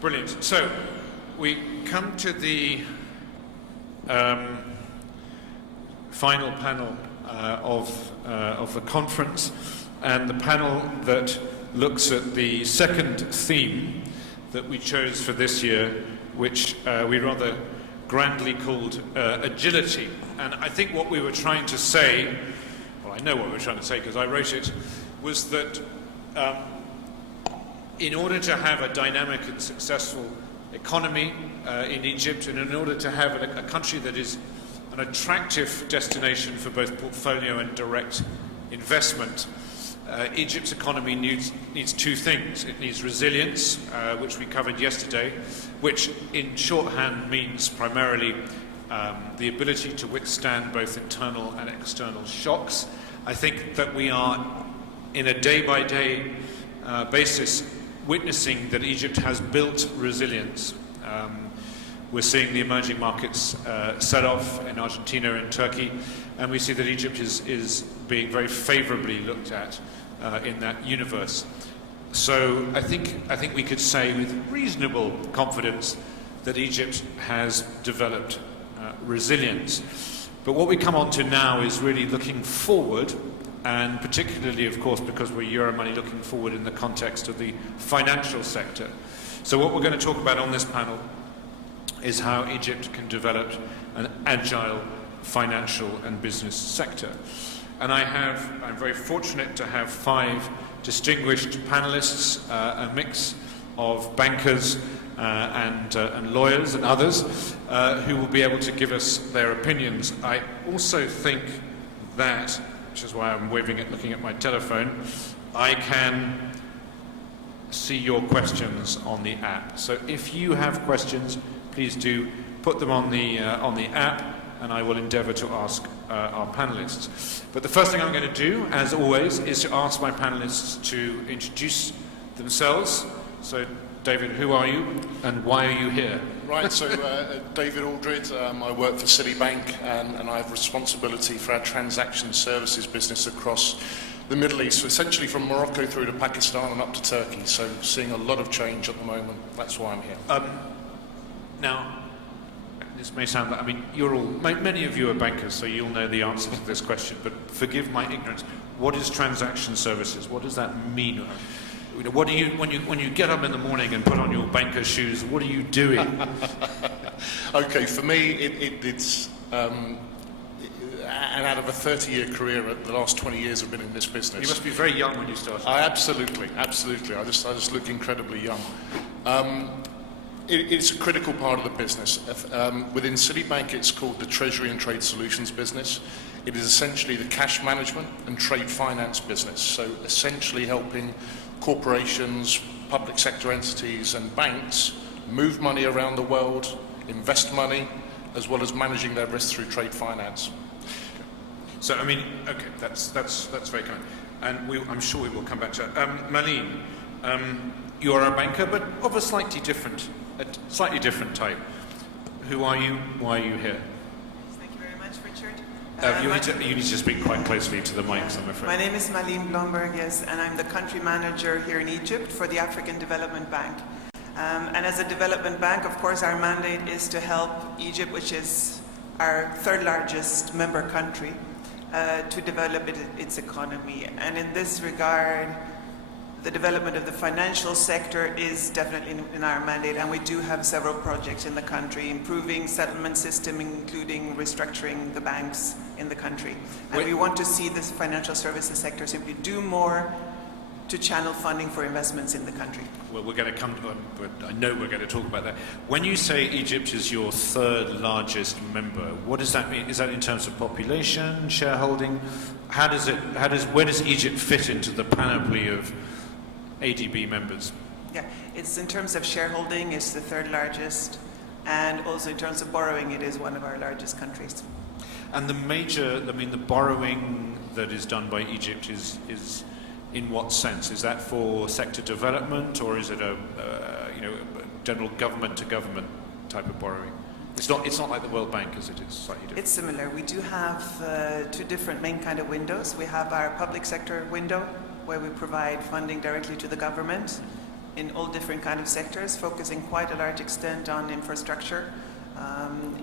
Brilliant. So we come to the final panel of the conference, and the panel that looks at the second theme that we chose for this year, which we rather grandly called agility. And I think what we were trying to say, well, I know what we were trying to say because I wrote it, was that in order to have a dynamic and successful economy in Egypt, and in order to have a country that is an attractive destination for both portfolio and direct investment, Egypt's economy needs two things. It needs resilience, which we covered yesterday, which in shorthand means primarily the ability to withstand both internal and external shocks. I think that we are, in a day-by-day basis, witnessing that Egypt has built resilience. We're seeing the emerging markets set off in Argentina and Turkey, and we see that Egypt is being very favorably looked at in that universe. So I think we could say with reasonable confidence that Egypt has developed resilience. But what we come on to now is really looking forward, and particularly, of course, because we're Euromoney, looking forward in the context of the financial sector. So what we're going to talk about on this panel is how Egypt can develop an agile financial and business sector. And I'm very fortunate to have 5 distinguished panelists, a mix of bankers and lawyers and others who will be able to give us their opinions. I also think that, which is why I'm waving it, looking at my telephone, I can see your questions on the app. So if you have questions, please do put them on the app, and I will endeavour to ask our panellists. But the first thing I'm going to do, as always, is to ask my panellists to introduce themselves. So, David, who are you, and why are you here? Right, so David Aldred, I work for Citibank, and I have responsibility for our transaction services business across the Middle East, so essentially from Morocco through to Pakistan and up to Turkey, so seeing a lot of change at the moment. That's why I'm here. Now, this may sound like, I mean, many of you are bankers, so you'll know the answer to this question, but forgive my ignorance. What is transaction services? What does that mean? What do you, when you get up in the morning and put on your banker's shoes, what are you doing? Okay, for me, it's and out of a 30-year career, the last 20 years have been in this business. You must be very young when you started. Absolutely. I just look incredibly young. It's a critical part of the business. Within Citibank, it's called the Treasury and Trade Solutions business. It is essentially the cash management and trade finance business. So essentially helping corporations, public sector entities and banks move money around the world, invest money, as well as managing their risk through trade finance. So, I mean, okay, that's very kind. And I'm sure we will come back to that. Malene, you are a banker, but of a slightly different type. Who are you? Why are you here? Thank you very much, Richard. You need to speak quite closely to the mics, I'm afraid. My name is Malene Blomberg, yes, and I'm the country manager here in Egypt for the African Development Bank. And as a development bank, of course, our mandate is to help Egypt, which is our 3rd largest member country, to develop its economy. And in this regard, the development of the financial sector is definitely in our mandate, and we do have several projects in the country, improving settlement system, including restructuring the banks in the country. And we want to see this financial services sector simply do more to channel funding for investments in the country. Well, we're going to come to, I know we're going to talk about that. When you say Egypt is your 3rd largest member, what does that mean? Is that in terms of population, shareholding? Where does Egypt fit into the panoply of ADB members? Yeah, it's in terms of shareholding, it's the 3rd largest, and also in terms of borrowing, it is one of our largest countries. And the borrowing that is done by Egypt is in what sense? Is that for sector development, or is it a general government to government type of borrowing? It's not like the World Bank, as it is slightly different. It's similar. We do have 2 different main kind of windows. We have our public sector window, where we provide funding directly to the government. in all different kind of sectors, focusing quite a large extent on infrastructure,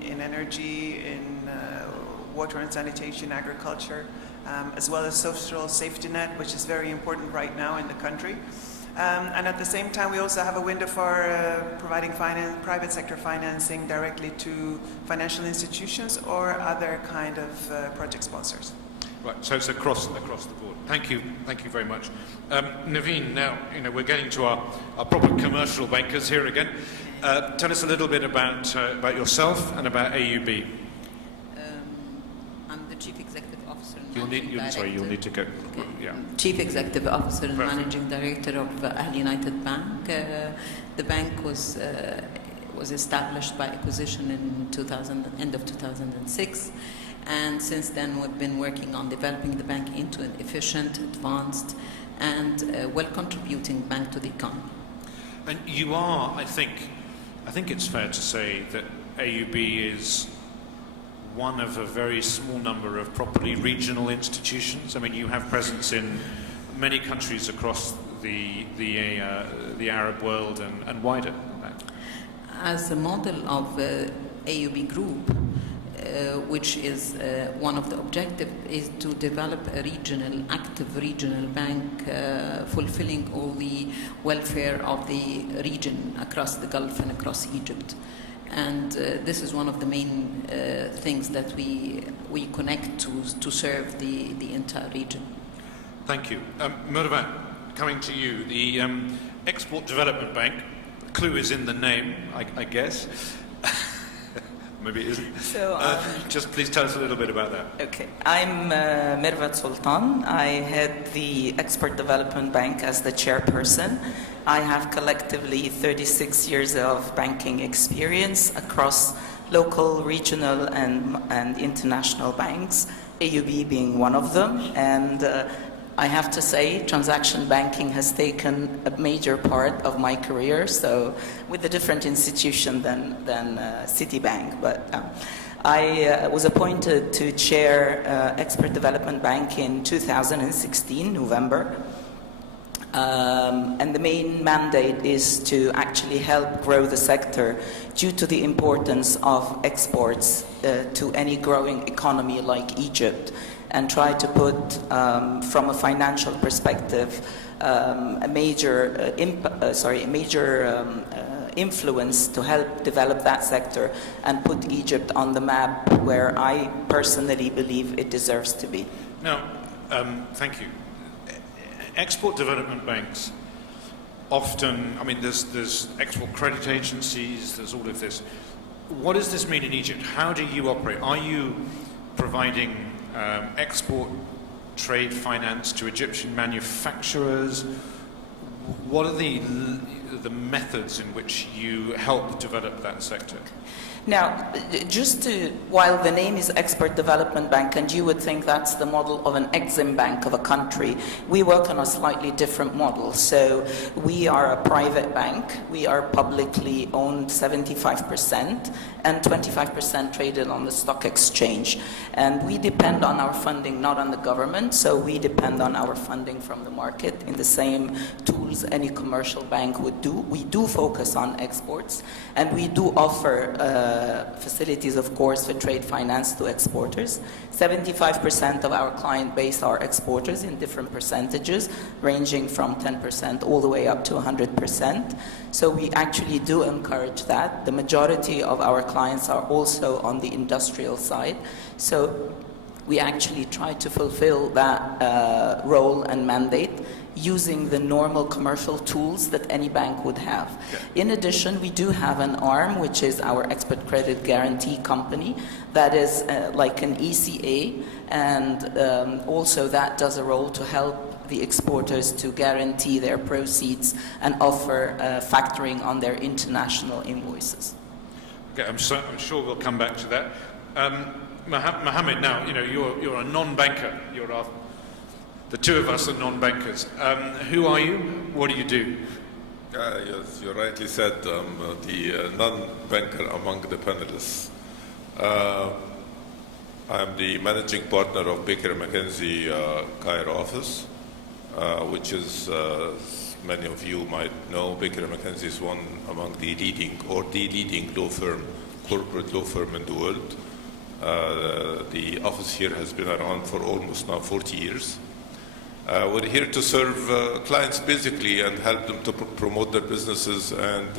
in energy, in water and sanitation, agriculture, as well as social safety net, which is very important right now in the country. And at the same time, we also have a window for providing private sector financing directly to financial institutions or other kind of project sponsors. Right, so it's across the board. Thank you very much. Naveen, now we're getting to our proper commercial bankers here again. Tell us a little bit about yourself and about AUB. I'm the Chief Executive Officer and You'll need to go. Okay. Yeah. Chief Executive Officer and Perfect. Managing Director of Al United Bank. The bank was established by acquisition in end of 2006. And since then, we've been working on developing the bank into an efficient, advanced, and well-contributing bank to the economy. And you are, I think it's fair to say that AUB is one of a very small number of properly regional institutions. I mean, you have presence in many countries across the Arab world and wider. As a model of AUB Group, which is one of the objectives, is to develop a active regional bank fulfilling all the welfare of the region across the Gulf and across Egypt. And this is one of the main things that we connect to serve the entire region. Thank you. Murvat, coming to you. The Export Development Bank, the clue is in the name, I guess. Maybe it isn't. So, just please tell us a little bit about that. okay, I'm Mirvat Sultan. I head the Export Development Bank as the chairperson. I have collectively 36 years of banking experience across local, regional, and international banks, AUB being one of them. And I have to say, transaction banking has taken a major part of my career, so with a different institution than Citibank. But I was appointed to chair Export Development Bank in 2016, November. And the main mandate is to actually help grow the sector due to the importance of exports to any growing economy like Egypt, and try to put, from a financial perspective, a major influence to help develop that sector and put Egypt on the map where I personally believe it deserves to be. Now, thank you. Export development banks often, I mean, there's export credit agencies, there's all of this. What does this mean in Egypt? How do you operate? Are you providing export trade finance to Egyptian manufacturers? What are the methods in which you help develop that sector? Now, while the name is Export Development Bank, and you would think that's the model of an Exim Bank of a country, we work on a slightly different model. So we are a private bank. We are publicly owned 75% and 25% traded on the stock exchange. And we depend on our funding, not on the government, so we depend on our funding from the market in the same tools any commercial bank would do. We do focus on exports, and we do offer facilities, of course, for trade finance to exporters. 75% of our client base are exporters in different percentages, ranging from 10% all the way up to 100%. So we actually do encourage that. The majority of our clients are also on the industrial side. So we actually try to fulfill that role and mandate using the normal commercial tools that any bank would have. Okay. In addition, we do have an arm, which is our Export Credit Guarantee Company, that is like an ECA, and also that does a role to help the exporters to guarantee their proceeds and offer factoring on their international invoices. Okay, I'm sure we'll come back to that. Mohammed, now, you're a non-banker. The two of us are non-bankers. Who are you? What do you do? Yes, you rightly said, the non-banker among the panelists. I'm the managing partner of Baker McKenzie Cairo office, which is many of you might know, Baker & McKenzie is one among the leading law firm, corporate law firm in the world. The office here has been around for almost now 40 years. We're here to serve clients basically and help them to promote their businesses and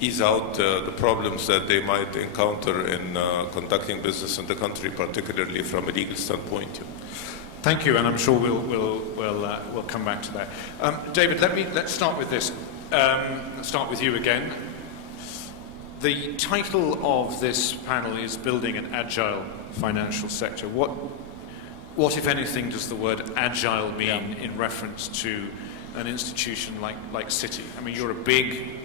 ease out the problems that they might encounter in conducting business in the country, particularly from a legal standpoint. Thank you, and I'm sure we'll come back to that. David, let's start with this. Let's start with you again. The title of this panel is Building an Agile Financial Sector. What, if anything, does the word agile mean in reference to an institution like Citi? I mean, you're a big,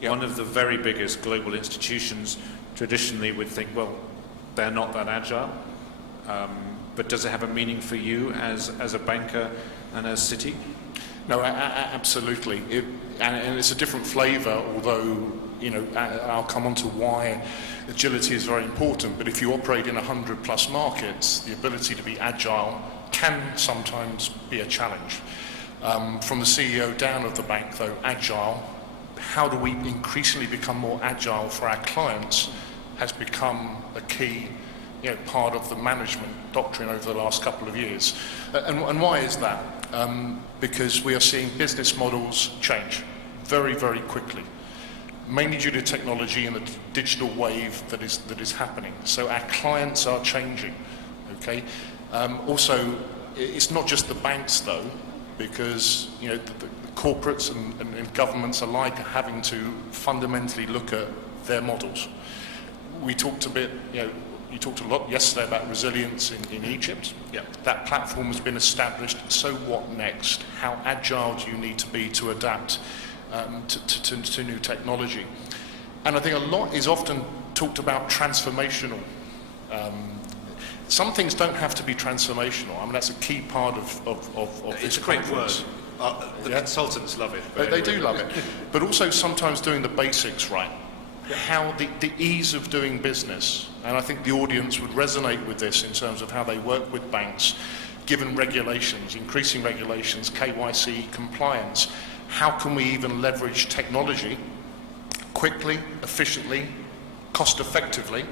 one of the very biggest global institutions. Traditionally, would think, well, they're not that agile. But does it have a meaning for you as a banker and as Citi? No, absolutely. And it's a different flavour, although, I'll come on to why agility is very important. But if you operate in 100+ markets, the ability to be agile can sometimes be a challenge. From the CEO down of the bank, though, agile, how do we increasingly become more agile for our clients has become a key part of the management doctrine over the last couple of years. And why is that? Because we are seeing business models change very, very quickly, mainly due to technology and the digital wave that is happening. So our clients are changing, okay? Also, it's not just the banks, though, because the corporates and governments alike are having to fundamentally look at their models. We talked a bit, you talked a lot yesterday about resilience in Egypt. Yeah. That platform has been established. So what next? How agile do you need to be to adapt to new technology? And I think a lot is often talked about transformational. Some things don't have to be transformational. I mean, that's a key part of this. It's a great conference. word. The consultants love it. They do love it. But also sometimes doing the basics right. How the ease of doing business, and I think the audience would resonate with this in terms of how they work with banks, given regulations, increasing regulations, KYC, compliance. How can we even leverage technology quickly, efficiently, cost effectively?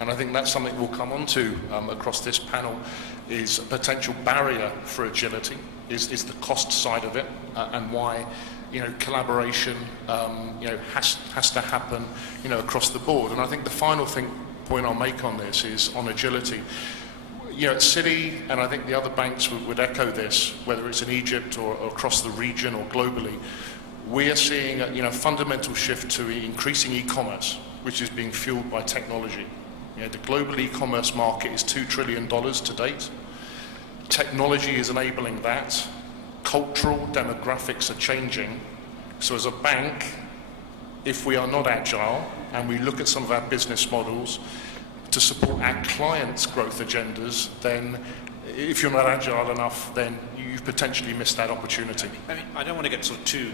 And I think that's something we'll come on to across this panel, is a potential barrier for agility, is the cost side of it, and why collaboration has to happen across the board. And I think the final point I'll make on this is on agility. At Citi, and I think the other banks would echo this, whether it's in Egypt or across the region or globally, we are seeing a fundamental shift to increasing e-commerce, which is being fueled by technology. The global e-commerce market is $2 trillion to date. Technology is enabling that. Cultural demographics are changing. So as a bank, if we are not agile and we look at some of our business models to support our clients' growth agendas, then if you're not agile enough, then you've potentially missed that opportunity. I mean, I don't want to get sort of too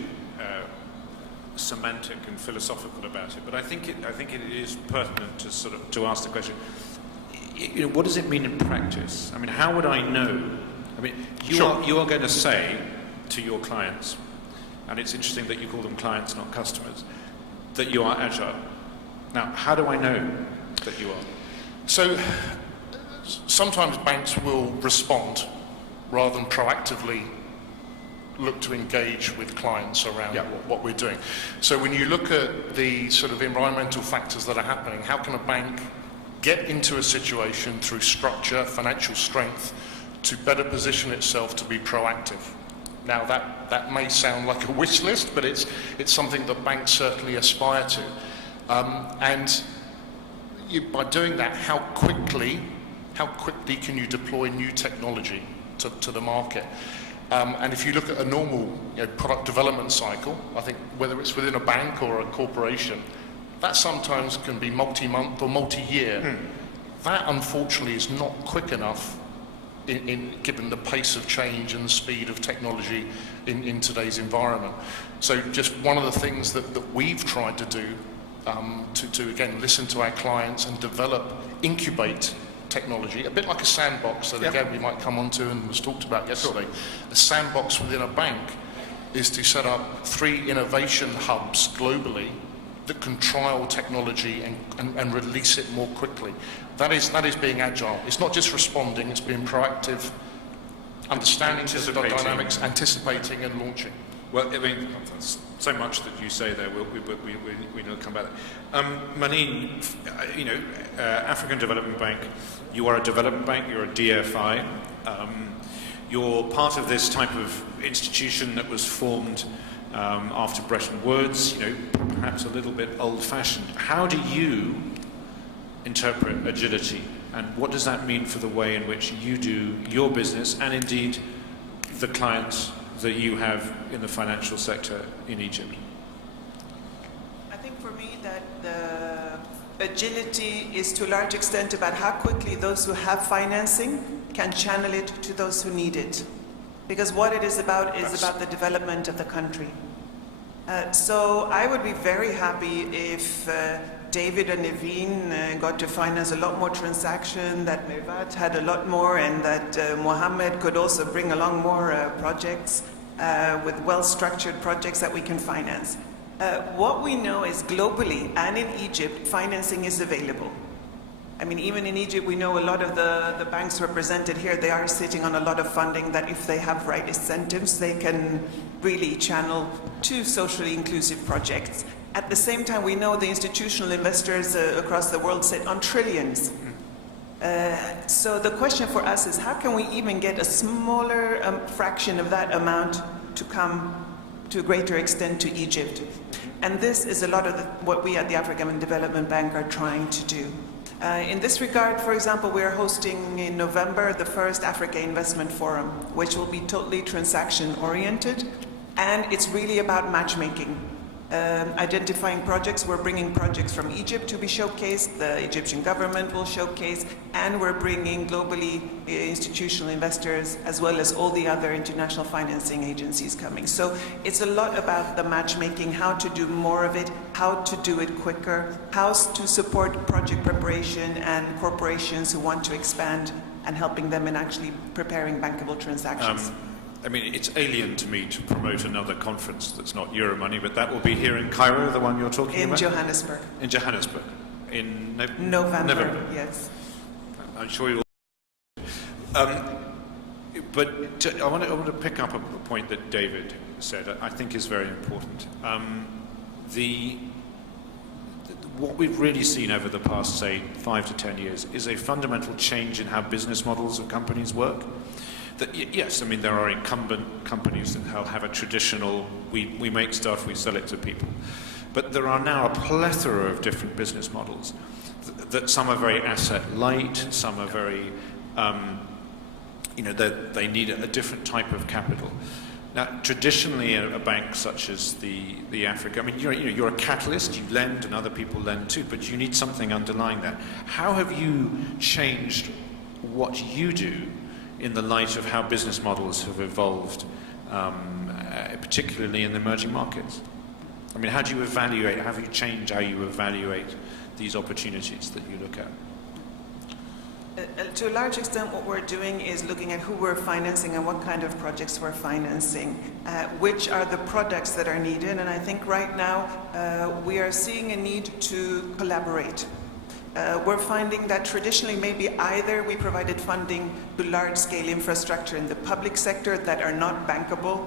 semantic and philosophical about it, but I think it is pertinent to ask the question. What does it mean in practice? I mean, how would I know? I mean, you are going to say to your clients, and it's interesting that you call them clients, not customers, that you are agile. Now, how do I know that you are? So, sometimes banks will respond rather than proactively look to engage with clients around what we're doing. So when you look at the sort of environmental factors that are happening, how can a bank get into a situation through structure, financial strength, to better position itself to be proactive? Now that may sound like a wish list, but it's something that banks certainly aspire to. By doing that, how quickly can you deploy new technology to the market? And if you look at a normal product development cycle, I think whether it's within a bank or a corporation, that sometimes can be multi-month or multi-year. That unfortunately is not quick enough given the pace of change and the speed of technology in today's environment. So just one of the things that we've tried to do to again listen to our clients and incubate technology, a bit like a sandbox that again we might come onto and was talked about yesterday. A sandbox within a bank is to set up 3 innovation hubs globally that can trial technology and release it more quickly. That is being agile. It's not just responding, it's being proactive, understanding the dynamics, anticipating and launching. Well, I mean, so much that you say there, we'll come back. Manine, African Development Bank, you are a development bank, you're a DFI. You're part of this type of institution that was formed after Bretton Woods, perhaps a little bit old-fashioned. How do you interpret agility, and what does that mean for the way in which you do your business, and indeed the clients that you have in the financial sector in Egypt? I think for me that the agility is to a large extent about how quickly those who have financing can channel it to those who need it. Because what it is about the development of the country. So I would be very happy if David and Naveen got to finance a lot more transaction, that Mervat had a lot more, and that Mohammed could also bring along more projects with well-structured projects that we can finance. What we know is globally and in Egypt, financing is available. I mean, even in Egypt, we know a lot of the banks represented here, they are sitting on a lot of funding that if they have right incentives, they can really channel to socially inclusive projects. At the same time, we know the institutional investors across the world sit on trillions. So the question for us is, how can we even get a smaller fraction of that amount to come to a greater extent to Egypt? And this is a lot of what we at the African Development Bank are trying to do. In this regard, for example, we are hosting in November the first Africa Investment Forum, which will be totally transaction-oriented, and it's really about matchmaking. Identifying projects, we're bringing projects from Egypt to be showcased, the Egyptian government will showcase, and we're bringing globally institutional investors as well as all the other international financing agencies coming. So it's a lot about the matchmaking, how to do more of it, how to do it quicker, how to support project preparation and corporations who want to expand, and helping them in actually preparing bankable transactions. I mean, it's alien to me to promote another conference that's not Euromoney, but that will be here in Cairo, the one you're talking about? In Johannesburg. In Johannesburg. In November, yes. I'm sure you'll... but I want to pick up a point that David said, I think is very important. What we've really seen over the past, say, 5 to 10 years is a fundamental change in how business models of companies work. That, yes, I mean, there are incumbent companies that have a traditional, we make stuff, we sell it to people. But there are now a plethora of different business models. That some are very asset light, some are very, they need a different type of capital. Now, traditionally, a bank such as the Africa, I mean, you're a catalyst, you lend and other people lend too, but you need something underlying that. How have you changed what you do in the light of how business models have evolved, particularly in the emerging markets? I mean, how do you evaluate, how have you changed how you evaluate these opportunities that you look at? To a large extent, what we're doing is looking at who we're financing and what kind of projects we're financing, which are the products that are needed. And I think right now we are seeing a need to collaborate. We're finding that traditionally maybe either we provided funding to large-scale infrastructure in the public sector that are not bankable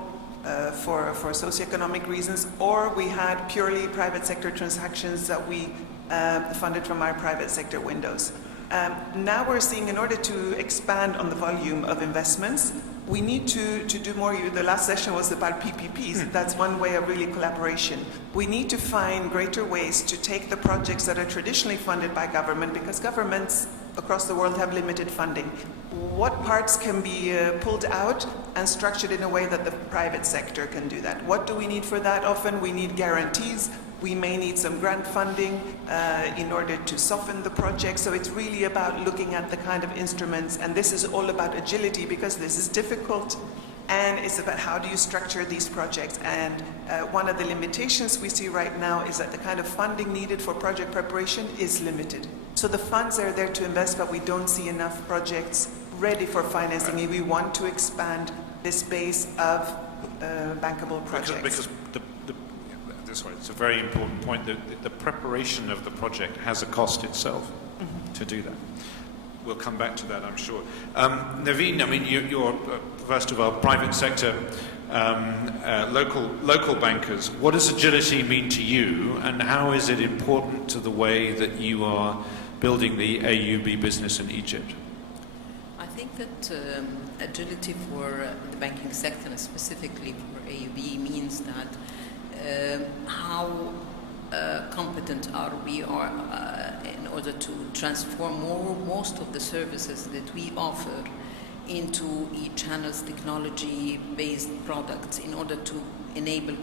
for socioeconomic reasons, or we had purely private sector transactions that we funded from our private sector windows. Now we're seeing, in order to expand on the volume of investments, we need to do more. The last session was about PPPs. That's one way of really collaboration. We need to find greater ways to take the projects that are traditionally funded by government, because governments across the world have limited funding. What parts can be pulled out and structured in a way that the private sector can do that? What do we need for that? Often we need guarantees. We may need some grant funding in order to soften the project. So it's really about looking at the kind of instruments, and this is all about agility, because this is difficult, and it's about how do you structure these projects. And one of the limitations we see right now is that the kind of funding needed for project preparation is limited. So the funds are there to invest, but we don't see enough projects ready for financing. If we want to expand this base of bankable projects. Because that's right, it's a very important point. The preparation of the project has a cost itself to do that. We'll come back to that, I'm sure. Naveen, I mean, you're first of all private sector, local bankers. What does agility mean to you, and how is it important to the way that you are building the AUB business in Egypt? I think that agility for the banking sector, and specifically for AUB, means that how competent are we in order to transform most of the services that we offer into e-channels, technology-based products, in order to enable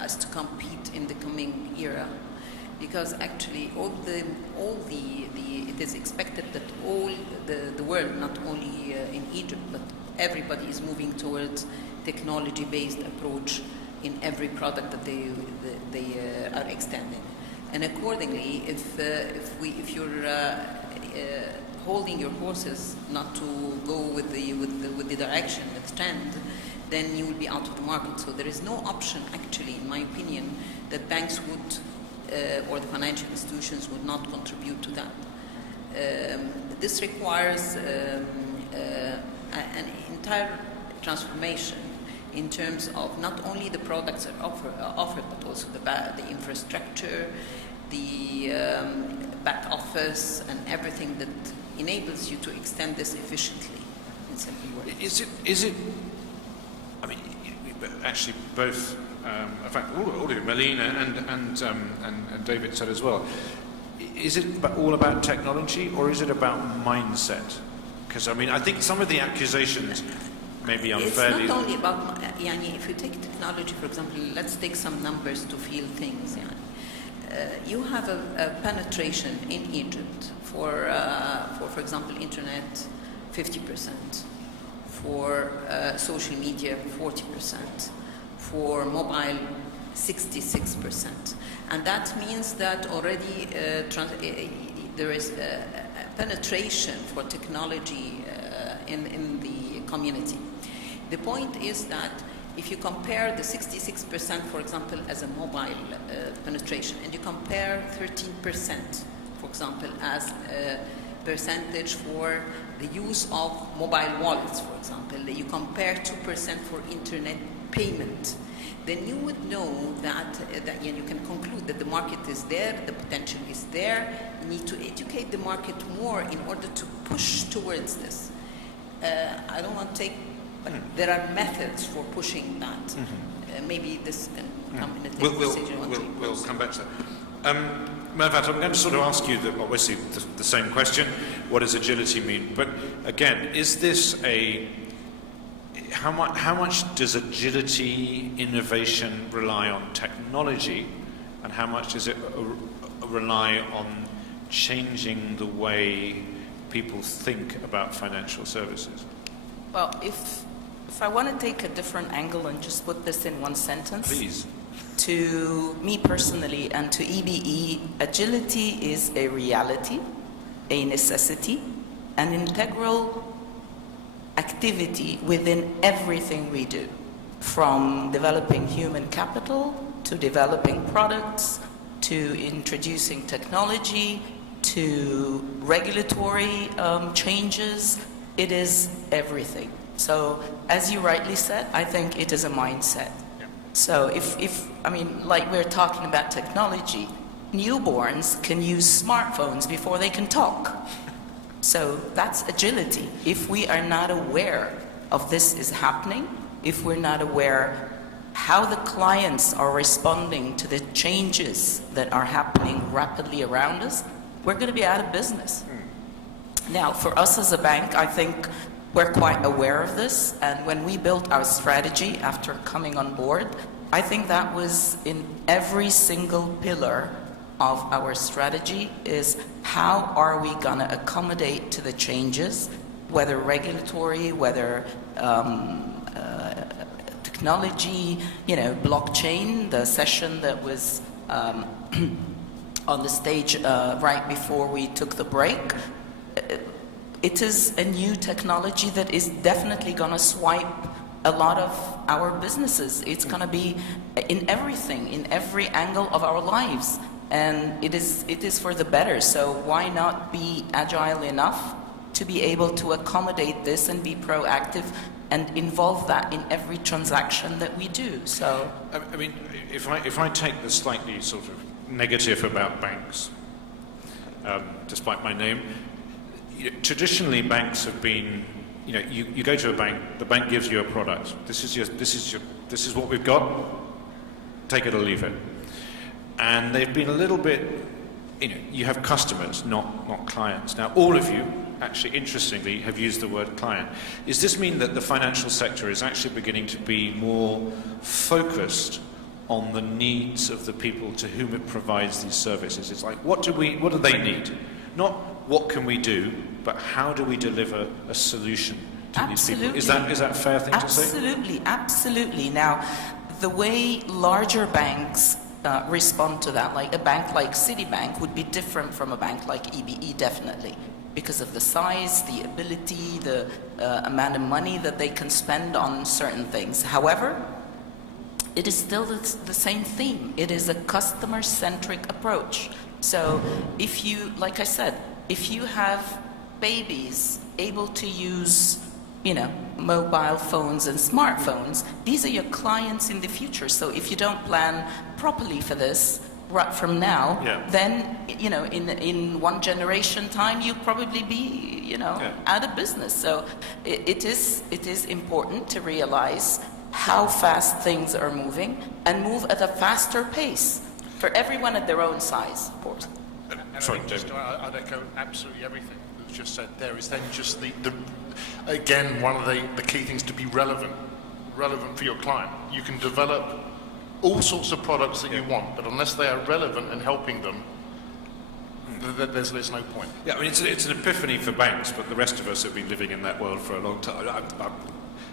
us to compete in the coming era. Because actually, it is expected that all the world, not only in Egypt, but everybody is moving towards technology-based approach in every product that they are extending. And accordingly, if you're holding your horses not to go with the direction, with the trend, then you will be out of the market. So there is no option, actually, in my opinion, that banks would or the financial institutions would not contribute to that. This requires an entire transformation in terms of not only the products that are offered, but also the infrastructure, the back office, and everything that enables you to extend this efficiently, in simple words. Is it? I mean, actually, both. In fact, all of you, Melina and David said as well. Is it all about technology, or is it about mindset? Because I mean, I think some of the accusations may be unfairly. It's not only about. If you take technology, for example, let's take some numbers to feel things. You have a penetration in Egypt for example, internet, 50%, for social media, 40%, for mobile, 66%, and that means that already there is a penetration for technology in the community. The point is that if you compare the 66%, for example, as a mobile penetration, and you compare 13%, for example, as a percentage for the use of mobile wallets, for example, you compare 2% for internet payment, then you would know that you can conclude that the market is there, the potential is there. You need to educate the market more in order to push towards this. I don't want to take, but there are methods for pushing that. Maybe this can come in a different decision. We'll come back to that. Mervat, I'm going to sort of ask you obviously the same question. What does agility mean? But again, is this how much does agility, innovation rely on technology, and how much does it rely on changing the way people think about financial services? Well, if I want to take a different angle and just put this in one sentence. Please. To me personally and to EBE, agility is a reality, a necessity, an integral activity within everything we do, from developing human capital to developing products to introducing technology to regulatory changes. It is everything. So as you rightly said, I think it is a mindset. So like we're talking about technology, newborns can use smartphones before they can talk. So that's agility. If we are not aware of this is happening, if we're not aware how the clients are responding to the changes that are happening rapidly around us, we're going to be out of business. Now, for us as a bank, I think we're quite aware of this, and when we built our strategy after coming on board, I think that was in every single pillar of our strategy, is how are we going to accommodate to the changes, whether regulatory, whether technology, blockchain, the session that was on the stage right before we took the break. It is a new technology that is definitely going to swipe a lot of our businesses. It's going to be in everything, in every angle of our lives. And it is for the better. So why not be agile enough to be able to accommodate this and be proactive and involve that in every transaction that we do? So, I mean, if I take the slightly sort of negative about banks, despite my name, traditionally banks have been, you go to a bank, the bank gives you a product. This is what we've got. Take it or leave it. And they've been a little bit, you have customers, not clients. Now, all of you, actually, interestingly, have used the word client. Does this mean that the financial sector is actually beginning to be more focused on the needs of the people to whom it provides these services? It's like, what do they need? Not what can we do, but how do we deliver a solution to these people? Is that a fair thing to say? Absolutely. Now, the way larger banks respond to that, like a bank like Citibank would be different from a bank like EBE, definitely, because of the size, the ability, the amount of money that they can spend on certain things. However, it is still the same theme. It is a customer-centric approach. So if you, like I said, if you have babies able to use mobile phones and smartphones, these are your clients in the future. So if you don't plan properly for this right from now, then in one generation time you'll probably be out of business. So it is important to realize how fast things are moving and move at a faster pace for everyone at their own size, of course. Sorry, I'd echo absolutely everything that was just said. There is then just again, one of the key things to be relevant for your client. You can develop all sorts of products that you want, but unless they are relevant and helping them, there's no point. Yeah, I mean, it's an epiphany for banks, but the rest of us have been living in that world for a long time.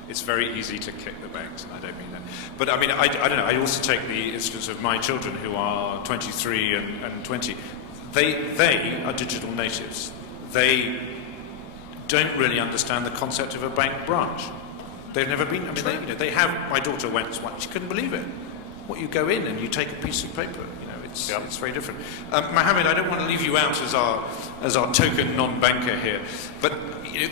It's very easy to kick the banks, and I don't mean that. But I mean, I don't know, I also take the instance of my children who are 23 and 20. They are digital natives. They don't really understand the concept of a bank branch. They've never been. I mean, they have. My daughter went once. She couldn't believe it. What, you go in and you take a piece of paper. It's very different. Mohammed, I don't want to leave you out as our token non-banker here, but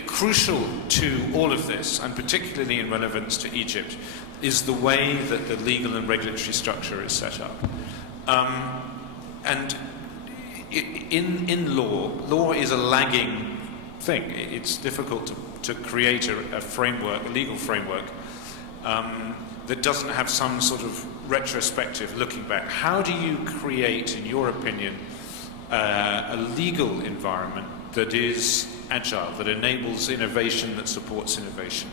crucial to all of this, and particularly in relevance to Egypt, is the way that the legal and regulatory structure is set up. And in law is a lagging thing. It's difficult to create a framework, a legal framework, that doesn't have some sort of retrospective looking back. How do you create, in your opinion, a legal environment that is agile, that enables innovation, that supports innovation?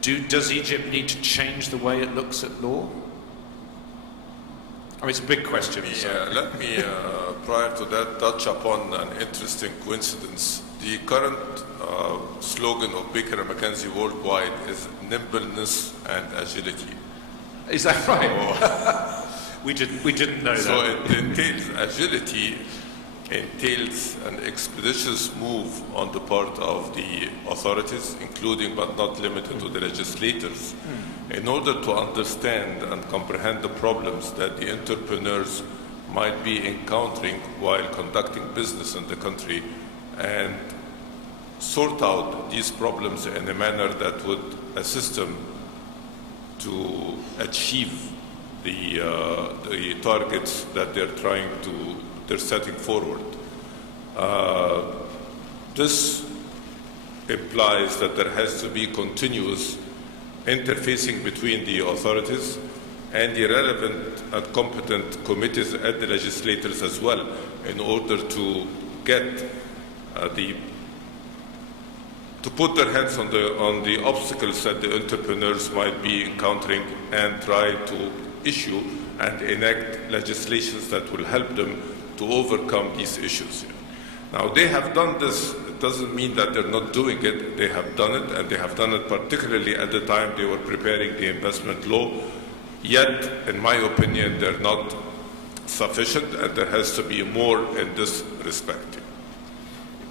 Does Egypt need to change the way it looks at law? I mean, it's a big question. Yeah, let me, prior to that, touch upon an interesting coincidence. The current slogan of Baker & McKenzie worldwide is nimbleness and agility. Is that right? We didn't know that. So it entails agility, entails an expeditious move on the part of the authorities, including but not limited to the legislators, in order to understand and comprehend the problems that the entrepreneurs might be encountering while conducting business in the country, and sort out these problems in a manner that would assist them to achieve the targets that they're setting forward. This implies that there has to be continuous interfacing between the authorities and the relevant and competent committees and the legislators as well, in order to get to put their hands on the obstacles that the entrepreneurs might be encountering and try to issue and enact legislations that will help them to overcome these issues. Now, they have done this. It doesn't mean that they're not doing it. They have done it, and they have done it particularly at the time they were preparing the investment law. Yet, in my opinion, they're not sufficient, and there has to be more in this respect.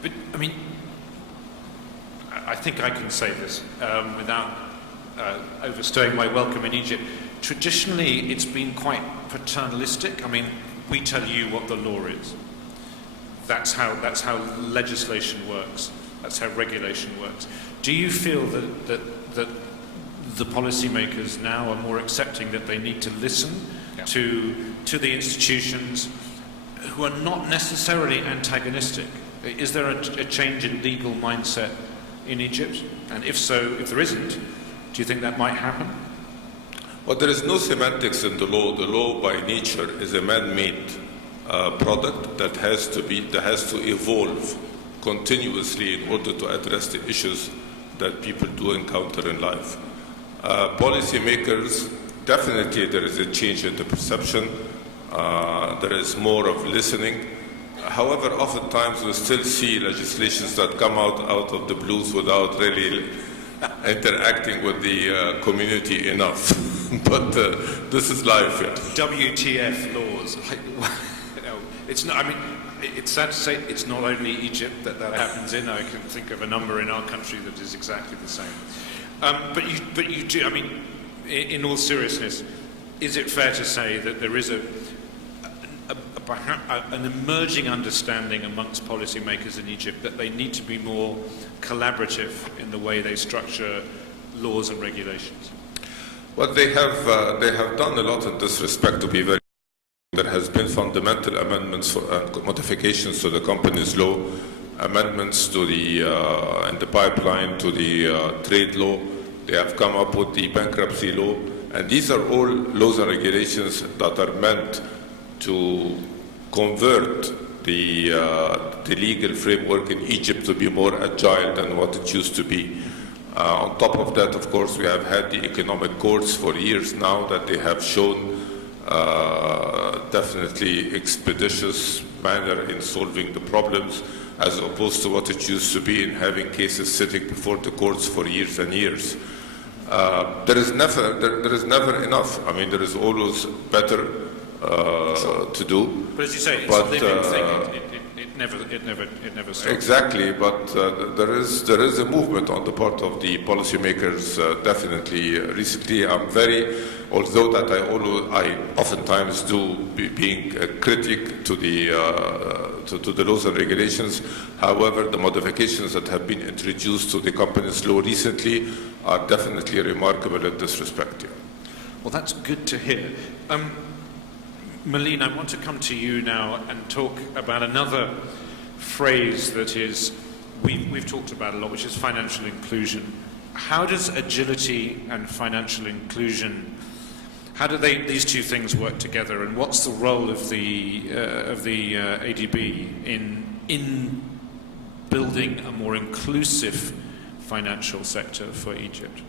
But, I mean, I think I can say this without overstaying my welcome in Egypt. Traditionally, it's been quite paternalistic. I mean, we tell you what the law is. That's how legislation works. That's how regulation works. Do you feel that the policymakers now are more accepting that they need to listen to the institutions who are not necessarily antagonistic? Is there a change in legal mindset in Egypt? And if so, if there isn't, do you think that might happen? Well, there is no semantics in the law. The law, by nature, is a man-made product that has to evolve continuously in order to address the issues that people do encounter in life. Policymakers, definitely there is a change in the perception. There is more of listening. However, oftentimes we still see legislations that come out of the blues without really interacting with the community enough. But this is life. Yeah. WTF laws. It's not. I mean, it's sad to say it's not only Egypt that happens in. I can think of a number in our country that is exactly the same. But you do. I mean, in all seriousness, is it fair to say that there is an emerging understanding amongst policymakers in Egypt that they need to be more collaborative in the way they structure laws and regulations? Well, they have done a lot in this respect, to be very. There has been fundamental amendments and modifications to the companies law, amendments to in the pipeline to the trade law. They have come up with the bankruptcy law, and these are all laws and regulations that are meant to convert the legal framework in Egypt to be more agile than what it used to be. On top of that, of course, we have had the economic courts for years now that they have shown definitely expeditious manner in solving the problems, as opposed to what it used to be in having cases sitting before the courts for years and years. There is never enough. I mean, there is always better to do. But as you say, it's a living thing. It never stops. Exactly, but there is a movement on the part of the policymakers. Definitely, recently, although that I oftentimes do being a critic to the laws and regulations. However, the modifications that have been introduced to the companies law recently are definitely remarkable in this respect. Yeah. Well, that's good to hear. Malene, I want to come to you now and talk about another phrase that we've talked about a lot, which is financial inclusion. How does agility and financial inclusion, how do these two things work together, and what's the role of the ADB in building a more inclusive financial sector for Egypt?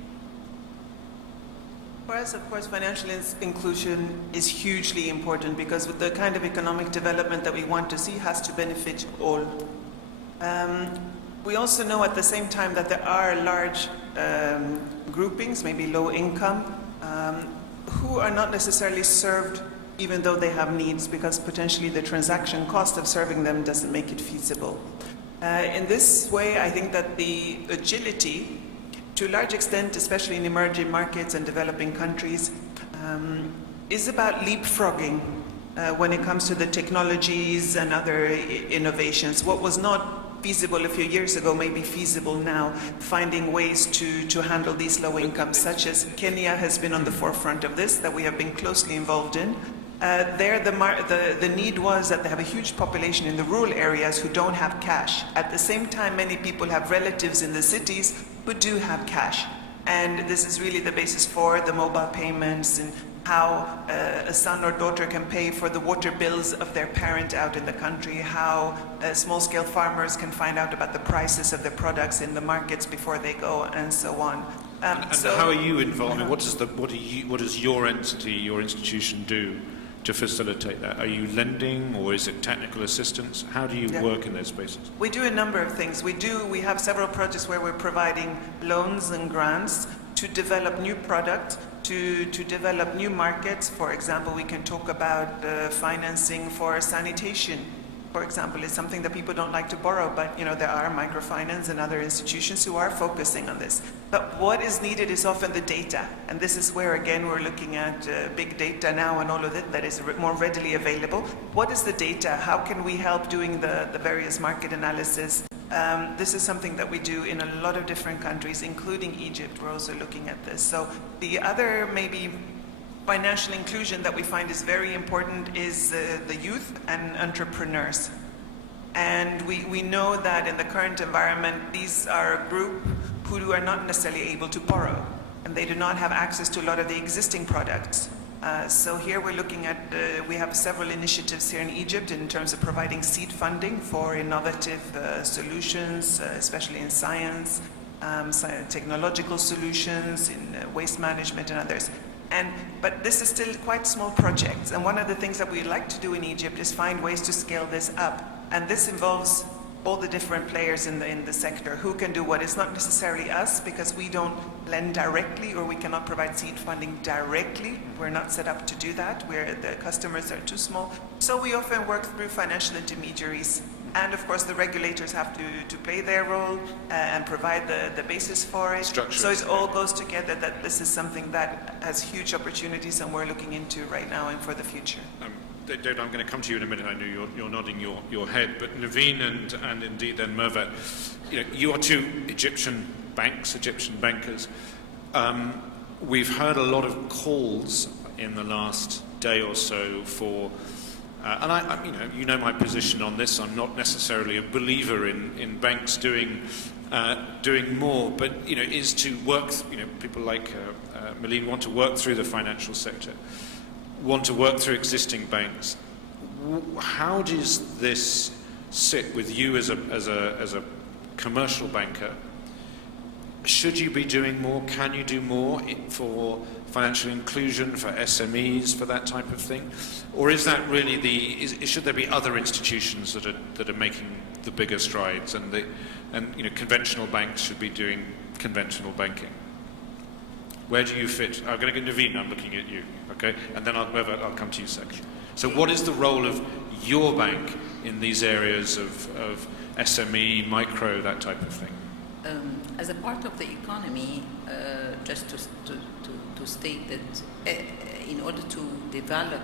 For us, of course, financial inclusion is hugely important because with the kind of economic development that we want to see has to benefit all. We also know at the same time that there are large groupings, maybe low income, who are not necessarily served even though they have needs, because potentially the transaction cost of serving them doesn't make it feasible. In this way, I think that the agility, to a large extent, especially in emerging markets and developing countries, is about leapfrogging when it comes to the technologies and other innovations. What was not feasible a few years ago may be feasible now, finding ways to handle these low incomes, such as Kenya has been on the forefront of this, that we have been closely involved in. There, the need was that they have a huge population in the rural areas who don't have cash. At the same time, many people have relatives in the cities who do have cash. And this is really the basis for the mobile payments and how a son or daughter can pay for the water bills of their parent out in the country, how small-scale farmers can find out about the prices of their products in the markets before they go, and so on. And how are you involved? I mean, what does your entity, your institution do to facilitate that? Are you lending, or is it technical assistance? How do you work in those spaces? We do a number of things. We have several projects where we're providing loans and grants to develop new products, to develop new markets. For example, we can talk about financing for sanitation for example, is something that people don't like to borrow, but there are microfinance and other institutions who are focusing on this. But what is needed is often the data, and this is where again we're looking at big data now and all of it that is more readily available. What is the data? How can we help doing the various market analysis? This is something that we do in a lot of different countries, including Egypt. We're also looking at this. So the other maybe financial inclusion that we find is very important is the youth and entrepreneurs. And we know that in the current environment, these are a group who are not necessarily able to borrow, and they do not have access to a lot of the existing products. So here we're looking at, we have several initiatives here in Egypt in terms of providing seed funding for innovative solutions, especially in science, technological solutions, in waste management and others. But this is still quite small projects, and one of the things that we like to do in Egypt is find ways to scale this up, and this involves all the different players in the sector who can do what. It's not necessarily us, because we don't lend directly, or we cannot provide seed funding directly. We're not set up to do that, where the customers are too small. So we often work through financial intermediaries. And of course, the regulators have to play their role and provide the basis for it. Structure. So it all goes together that this is something that has huge opportunities, and we're looking into right now and for the future. David, I'm going to come to you in a minute. I know you're nodding your head, but Naveen and indeed then Mervat, you are two Egyptian banks, Egyptian bankers. We've heard a lot of calls in the last day or so for. And you know my position on this. I'm not necessarily a believer in banks doing more, but is to work. People like Malene want to work through the financial sector, want to work through existing banks. How does this sit with you as a commercial banker? Should you be doing more? Can you do more for financial inclusion, for SMEs, for that type of thing? Or is that really should there be other institutions that are making the bigger strides, and conventional banks should be doing conventional banking? Where do you fit? I'm going to go Naveen, I'm looking at you, okay? And then I'll come to you second. So what is the role of your bank in these areas of SME, micro, that type of thing? As a part of the economy, just to state that in order to develop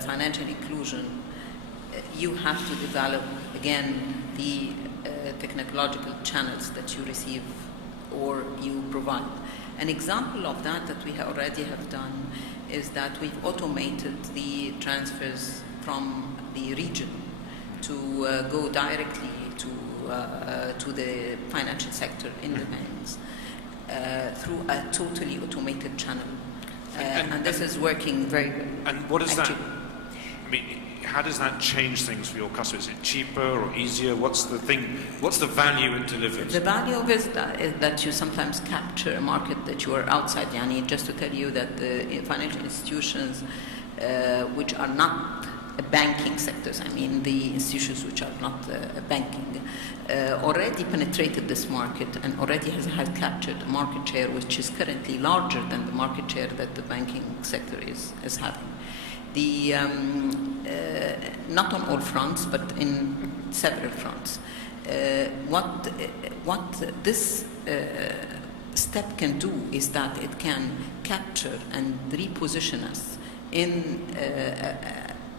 financial inclusion, you have to develop, again, the technological channels that you receive or you provide. An example of that we already have done is that we've automated the transfers from the region to go directly to the financial sector in the banks through a totally automated channel. And this is working very well. And what does that, how does that change things for your customers? Is it cheaper or easier? What's the value it delivers? The value of it is that you sometimes capture a market that you are outside. Just to tell you that the financial institutions which are not banking sectors, the institutions which are not banking, already penetrated this market and already has captured a market share which is currently larger than the market share that the banking sector is having. Not on all fronts, but in several fronts. What this step can do is that it can capture and reposition us in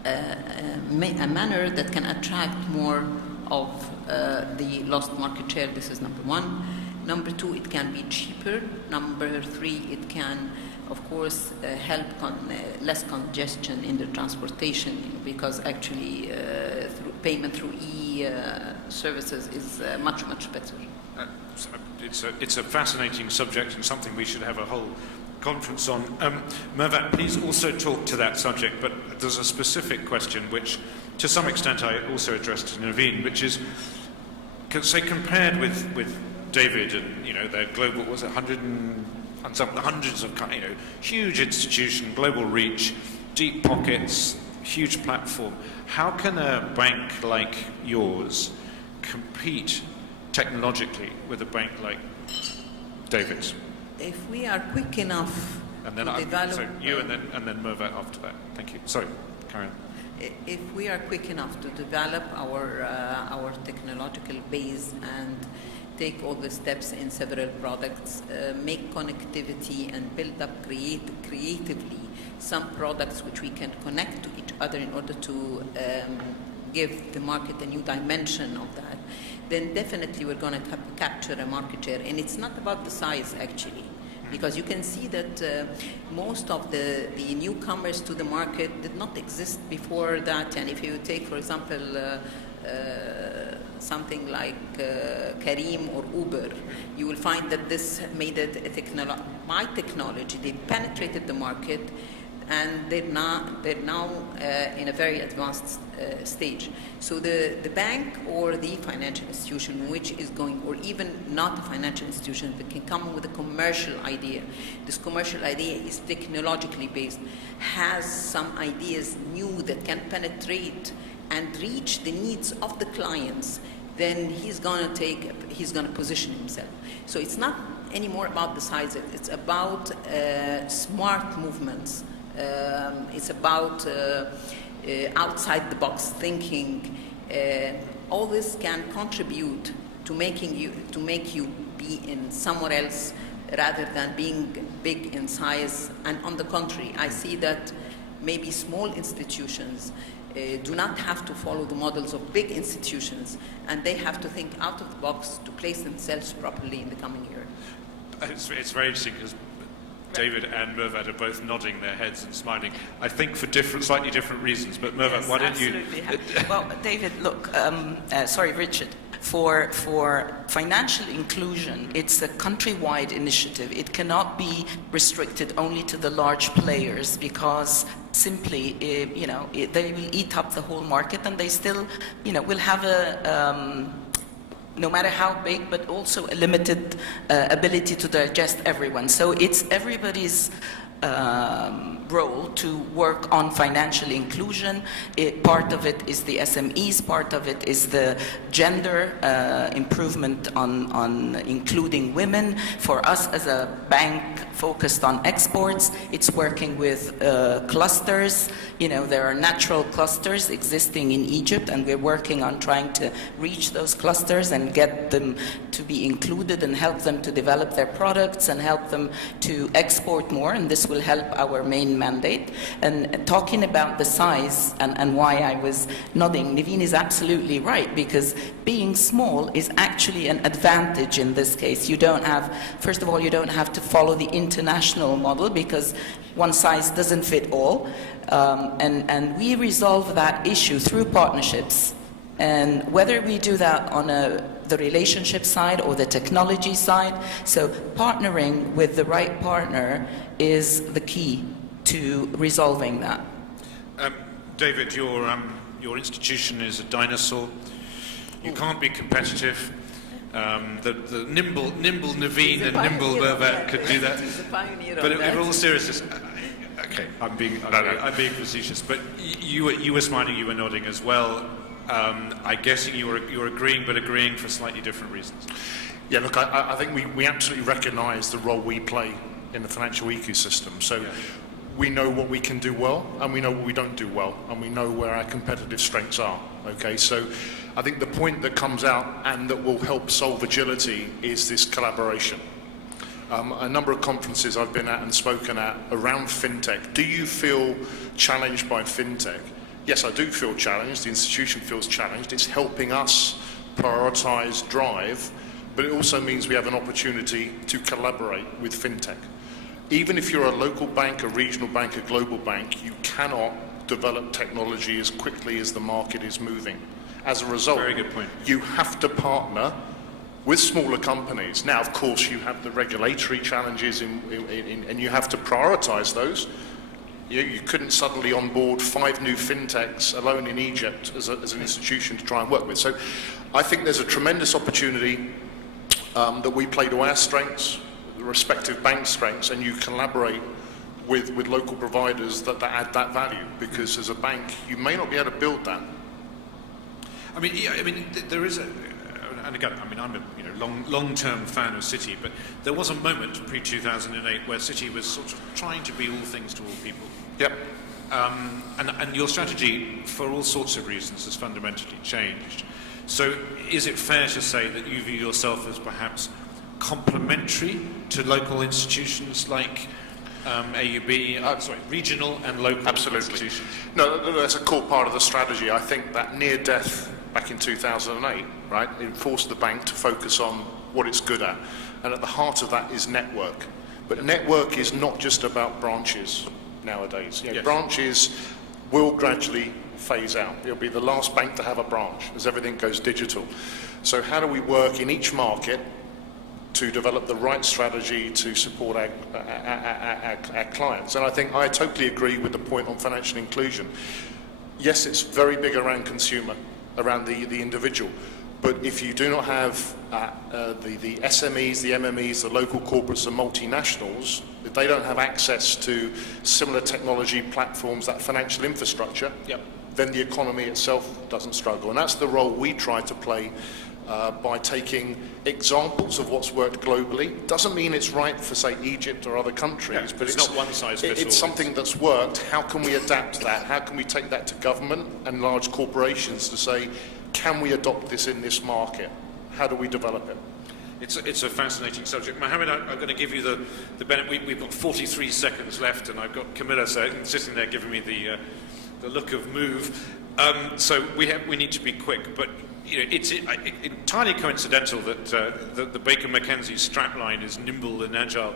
a manner that can attract more of the lost market share. This is number one. Number two, it can be cheaper. Number three, it can, of course, help less congestion in the transportation, because actually payment through services is much better. It's a fascinating subject and something we should have a whole conference on. Mervat, please also talk to that subject, but there's a specific question which, to some extent, I also addressed to Naveen, which is, say, compared with David and their global, was it hundreds of huge institution, global reach, deep pockets, huge platform. How can a bank like yours compete technologically with a bank like David's? If we are quick enough and then to develop... So you and then Mervat after that. Thank you. Sorry, Karen. if we are quick enough to develop our technological base and take all the steps in several products, make connectivity and build up creatively some products which we can connect to each other in order to give the market a new dimension of that, then definitely we're going to capture a market share. And it's not about the size, actually, because you can see that most of the newcomers to the market did not exist before that. And if you take, for example, something like Kareem or Uber, you will find that this made it by technology. They penetrated the market, and they're now in a very advanced stage. So the bank or the financial institution which is going, or even not a financial institution, but can come with a commercial idea. This commercial idea is technologically based, has some ideas new that can penetrate and reach the needs of the clients, then he's going to position himself. So it's not anymore about the size, it's about smart movements. It's about outside the box thinking. All this can contribute to make you be in somewhere else rather than being big in size. And on the contrary, I see that maybe small institutions do not have to follow the models of big institutions, and they have to think out of the box to place themselves properly in the coming year. It's very interesting because David and Mervat are both nodding their heads and smiling, I think for slightly different reasons. But Mervat, yes, why don't absolutely. you... Well, David, look, sorry, Richard. For financial inclusion, it's a countrywide initiative. It cannot be restricted only to the large players, because simply, they will eat up the whole market, and they still, will have no matter how big, but also a limited ability to digest everyone. So it's everybody's role to work on financial inclusion. Part of it is the SMEs, part of it is the gender improvement on including women. For us as a bank focused on exports, it's working with clusters. There are natural clusters existing in Egypt, and we're working on trying to reach those clusters and get them to be included and help them to develop their products and help them to export more, and this will help our main mandate. And talking about the size and why I was nodding, Naveen is absolutely right, because being small is actually an advantage in this case. First of all, you don't have to follow the international model, because one size doesn't fit all. And we resolve that issue through partnerships. And whether we do that on the relationship side or the technology side, so partnering with the right partner is the key to resolving that. David, your institution is a dinosaur. You can't be competitive. The nimble Naveen and nimble Mervat could do that. But in all seriousness, okay, I'm being facetious. But you were smiling, you were nodding as well. I guess you were agreeing for slightly different reasons. Yeah, look, I think we absolutely recognise the role we play in the financial ecosystem. So we know what we can do well, and we know what we don't do well, and we know where our competitive strengths are. Okay, so I think the point that comes out and that will help solve agility is this collaboration. A number of conferences I've been at and spoken at around fintech. Do you feel challenged by fintech? Yes, I do feel challenged. The institution feels challenged. It's helping us prioritise, drive, but it also means we have an opportunity to collaborate with fintech. Even if you're a local bank, a regional bank, a global bank, you cannot develop technology as quickly as the market is moving. As a result, very good point. You have to partner with smaller companies. Now, of course, you have the regulatory challenges and you have to prioritise those. You couldn't suddenly onboard 5 new fintechs alone in Egypt as an institution to try and work with. So I think there's a tremendous opportunity that we play to our strengths, the respective bank strengths, and you collaborate with local providers that add that value, because as a bank, you may not be able to build that. There is and again, I mean, I'm a long-term fan of City, but there was a moment pre-2008 where City was sort of trying to be all things to all people. Yep. And your strategy, for all sorts of reasons, has fundamentally changed. So is it fair to say that you view yourself as perhaps complementary to local institutions like AUB, regional and local institutions? No, that's a core part of the strategy. I think that near death back in 2008, right, it forced the bank to focus on what it's good at. And at the heart of that is network. But network is not just about branches nowadays. Yes. Branches will gradually phase out. It'll be the last bank to have a branch as everything goes digital. So how do we work in each market to develop the right strategy to support our clients? And I think I totally agree with the point on financial inclusion. Yes, it's very big around consumer, around the individual. But if you do not have the SMEs, the MMEs, the local corporates, the multinationals, if they don't have access to similar technology platforms, that financial infrastructure, then the economy itself doesn't struggle. And that's the role we try to play by taking examples of what's worked globally. Doesn't mean it's right for, say, Egypt or other countries, but it's not one size fits all. It's something that's worked. How can we adapt that? How can we take that to government and large corporations to say, can we adopt this in this market? How do we develop it? It's a fascinating subject. Mohammed, I'm going to give you the benefit. We've got 43 seconds left, and I've got Camilla sitting there giving me the look of move. So we need to be quick, but it's entirely coincidental that the Baker McKenzie strapline is nimble and agile.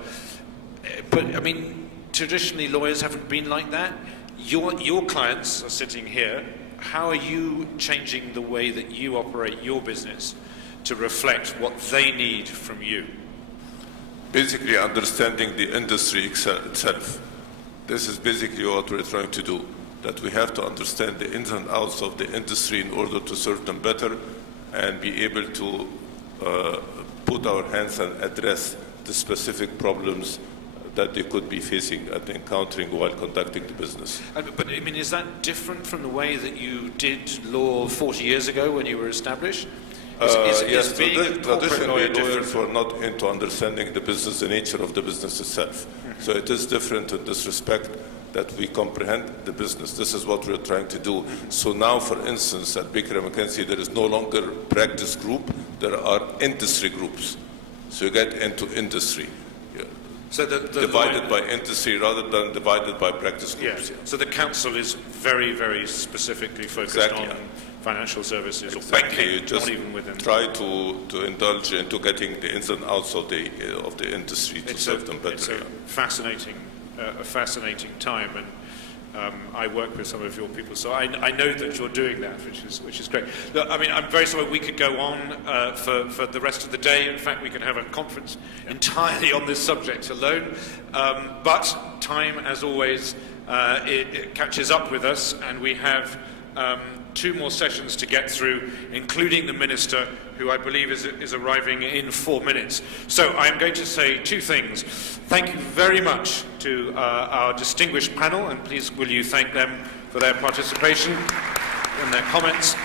But I mean, traditionally lawyers haven't been like that. Your clients are sitting here. How are you changing the way that you operate your business to reflect what they need from you? Basically, understanding the industry itself. This is basically what we're trying to do. That we have to understand the ins and outs of the industry in order to serve them better and be able to put our hands and address the specific problems that they could be facing and encountering while conducting the business. But I mean, is that different from the way that you did law 40 years ago when you were established? Yes, being traditionally lawyers were not into understanding the business, the nature of the business itself. So it is different in this respect, that we comprehend the business. This is what we're trying to do. So now, for instance, at Baker McKenzie, there is no longer practice group, there are industry groups. So you get into industry. So divided by industry rather than divided by practice groups. Yeah. So the council is very, very specifically focused on financial services or banking, You just not even within. Try to indulge into getting the ins and outs of the industry to serve them better. It's a fascinating time, and I work with some of your people, so I know that you're doing that, which is great. Look, I mean, I'm very sorry we could go on for the rest of the day. In fact, we could have a conference entirely on this subject alone. But time, as always, it catches up with us, and we have 2 more sessions to get through, including the Minister, who I believe is arriving in 4 minutes. So I'm going to say 2 things. Thank you very much to our distinguished panel, and please will you thank them for their participation and their comments.